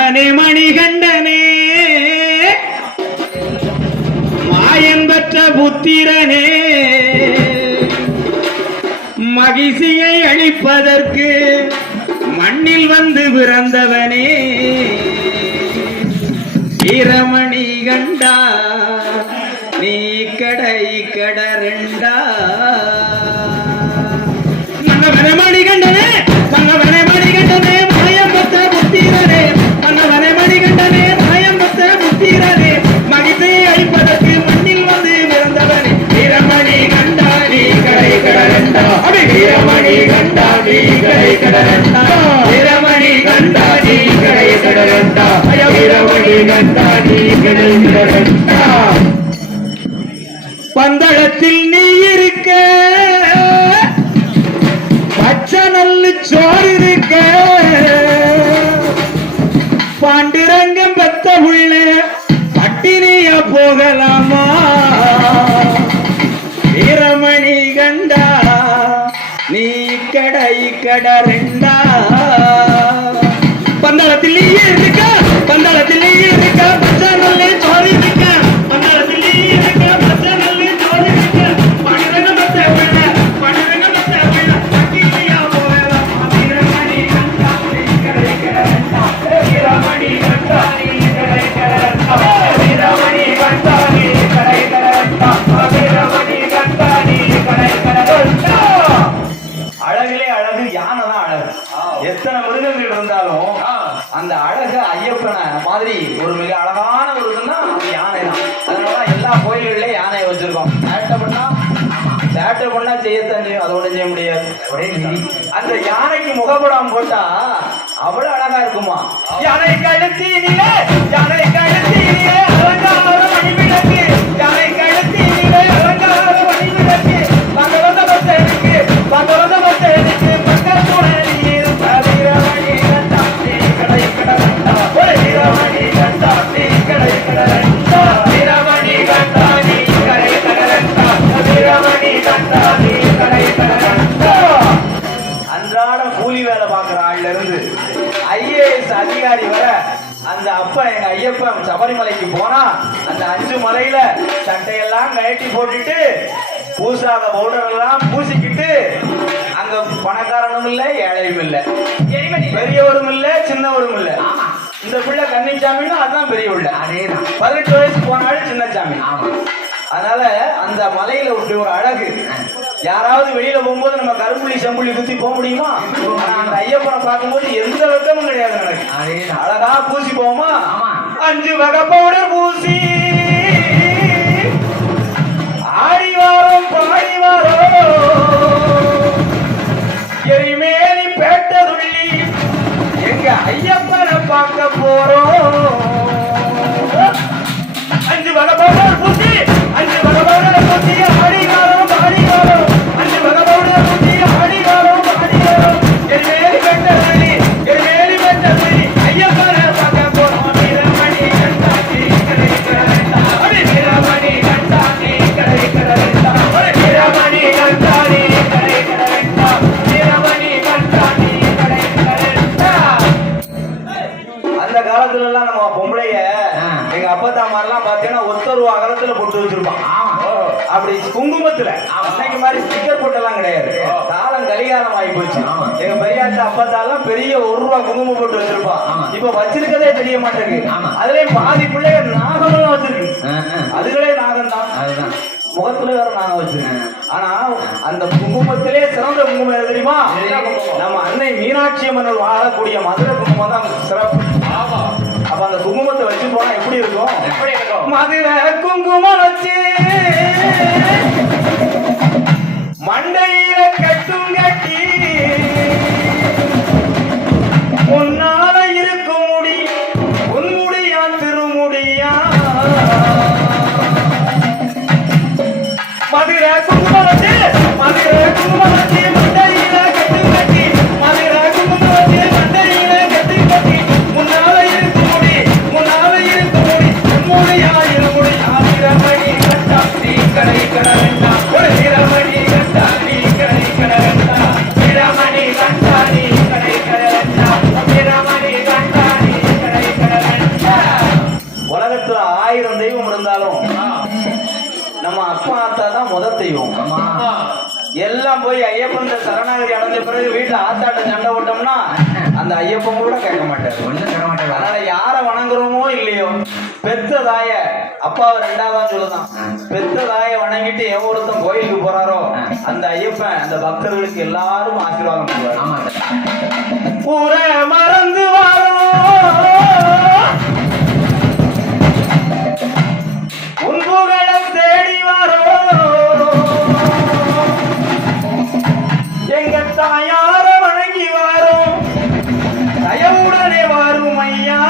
மன்னவனே மணிகண்டனே மாயம் பெற்ற புத்திரனே மகிழ்ச்சியை அளிப்பதற்கு மண்ணில் வந்து பிறந்தவனே வீரமணி கண்டா நீ கடை கடரண்டா மன்னவனே மணிகண்டனே மன்னவனே மணிகண்டனே மாயம் பெற்ற புத்திரனே மன்னவனே மணிகண்டனே மாயம் பெற்ற புத்திரனே மகிழ்ச்சியை அளிப்பதற்கு மண்ணில் வந்து பிறந்தவனே வீரமணி கண்டா நீ கடை கடரண்டா வீரமணி கண்டா நீ கடை கடரண்டா வீரமணி கண்டா நீ கடை கடரண்டா வீரமணி கண்டா நீ கடை கடரண்டா பந்தளத்தில் நீ இருக்க பச்சை நல்லு சோறு இருக்க பாண்டுரங்கம் பெத்த உள்ள பட்டினியா போகலாமா வீரமணி கண்டா நீ கடை கடரண்டா பந்தளத்தில் நீ இருக்க பந்தளத்தில் நீ இருக்க பச்சை நல்லு சோறு இருக்க பந்தளத்தில் நீ இருக்க பச்சை நல்லு சோறு இருக்க பாண்டுரங்கம் பெத்த உள்ள பாண்டுரங்கம் பெத்த உள்ள பட்டினியா போகலாமா வீரமணி கண்டா நீ கடை கடரண்டா வீரமணி கண்டா நீ கடை கடரண்டா வீரமணி கண்டா நீ கடை கடரண்டா வீரமணி கண்டா நீ கடை கடரண்டா. அழகிலே அழகு யானை தான் அழகு. எத்தனை மிருகங்கள் இருந்தாலும் அந்த அழகு ஐயப்பனை மாதிரி ஒரு மிக அழகான மிருகம்னா அது யானை தான். அதனாலதான் எல்லா கோயில்கள்லயும் யானையை வச்சிருக்கோம். சேட்டை பண்ணா செய்யத்தான் செய்யும், அதை ஒன்றும் செய்ய முடியாது. அந்த யானைக்கு முகப்படம் போட்டா அவ்வளவு அழகா இருக்குமா. யானை கழுத்தினிலே யானை கழுத்தினிலே அலங்கார மணிவிளக்கு யானை கழுத்தினிலே அலங்கார மணிவிளக்கு பங்கவந்த பத்தனுக்கு பங்கவந்த பத்தனுக்கு பக்கத்துணை வீரமணி கண்டா நீ கடை கடரண்டா வீரமணி கண்டா நீ கடை கடரண்டா வீரமணி கண்டா நீ கடை கடரண்டா வீரமணி கண்டா நீ கடை கடரண்டா. அன்றாட கூலி வேலை பார்க்கிற ஆள்ல இருந்து ஐஏஎஸ் அதிகாரி வர அந்த அப்பா எங்க ஐயப்பன் சபரிமலைக்கு போனா அந்த 5 மலையில சட்டையெல்லாம் கழட்டி போட்டுட்டு பூசாத பவுடர் எல்லாம் பூசிக்கிட்டு அங்க பணக்காரனும் இல்ல ஏழையும் இல்ல பெரியவரும் இல்ல சின்னவரும் இல்ல. இந்த பிள்ளை கன்னிச்சாமின்னா அதுதான் பெரிய பிள்ளை. அதேதான் 18 வயசு போனாலும் சின்னச்சாமி. அதனால அந்த மலையில இப்படி ஒரு அழகு. யாராவது வெளியில போகும்போது நம்ம கருப்புள்ளி செம்புள்ளி குத்தி போக முடியுமா? அந்த ஐயப்பனை பார்க்கும்போது எந்த வெக்கமும் கிடையாது எனக்கு. அழகா பூசி போவோமா? 5 வகை பவுடர் பூசி ஆடி வாரம் பாடி வாரம் எரிமேலி பேட்டதுள்ளி எங்க ஐயப்பனை பார்க்க போறோம். 5 வகை பவுடர் பூசி 5 வகை பவுடர் பூசி ஆடி வாரம் பாடி வாரம் 5 வகை பவுடர் பூசி ஆடி வாரம் பாடி வாரம் எரிமேலி பேட்டதுள்ளி எரிமேலி பேட்டதுள்ளி ஐயப்பனை பார்க்க போறோம். வீரமணி கண்டா நீ கடை கடரண்டா வீரமணி கண்டா நீ கடை கடரண்டா வீரமணி கண்டா நீ கடை கடரண்டா வீரமணி கண்டா நீ கடை கடரண்டா. அந்த காலத்துல எல்லாம் நம்ம பொம்பளைய எங்க அப்பத்தா மாதிரிலாம் பாத்தீங்கன்னா ஒத்தருவா அகலத்துல போட்டு வச்சிருப்பான். அப்படி குங்குமத்துல அன்னைக்கு மாதிரி ஸ்டிக்கர் போட்டெல்லாம் கிடையாது. காலம் கலிகாலம் ஆகி போச்சு. எங்க பெரியாட்ட அப்பத்தாலாம் பெரிய 1 ரூபா குங்குமம் போட்டு வச்சிருப்பான். இப்ப வச்சிருக்கதே தெரிய மாட்டேங்குது. அதுலயும் பாதி பிள்ளைய நாகமெல்லாம் வச்சிருக்கு. அதுகளே நாகம் தான், முகத்துல வேற நாகம் வச்சிருக்கேன். ஆனா அந்த குங்குமத்திலே சிறந்த குங்குமம் எது தெரியுமா? நம்ம அன்னை மீனாட்சி அம்மன் வாழக்கூடிய மதுரை குங்குமம் தான் சிறப்பு. அப்ப அந்த குங்குமத்தை வச்சு போனா எப்படி இருக்கும்? மதுரை குங்குமம் வச்சு மண்டையில கட்டும் கட்டி உன்னால இருக்கும் முடி உன்முடியா திருமுடியா மதுரை குங்குமம் வச்சு மதுரை குங்குமம் வச்சு மண்டையில கட்டும் கட்டி மதுரை குங்குமம் வச்சு மண்டையில கட்டி கட்டி முன்னால இருக்கும் முடி முன்னால இருக்கும் முடி உன்முடியா இருமுடியா வீரமணி கண்டா நீ கடை கடரண்டா வீரமணி கண்டா நீ கடை கடரண்டா ஆயிரம் தெய்வம் இருந்தாலும் நம்ம அப்பா ஆத்தா தான் முத தெய்வம். எல்லாம் போய் ஐயப்பன் சரணாகதி அடைஞ்ச பிறகு வீட்டுல ஆத்தாட்ட சண்டை போட்டோம்னா அந்த ஐயப்பன் கூட கேட்க மாட்டாரு. அதனால யார வணங்குறோமோ இல்லையோ பெத்த தாய அப்பாவை ரெண்டாவதான் சொல்லுதான். பெத்த தாய வணங்கிட்டு எவன் ஒருத்தன் கோயிலுக்கு போறாரோ அந்த ஐயப்பன் அந்த பக்தர்களுக்கு எல்லாரும் ஆசீர்வாதம் பண்ணுவார். ஊரை மறந்து வாரோ உன்புகளை தேடி வாரோ எங்க தாயார வணங்கி வாரோ தயவுடனே வாரும் ஐயா.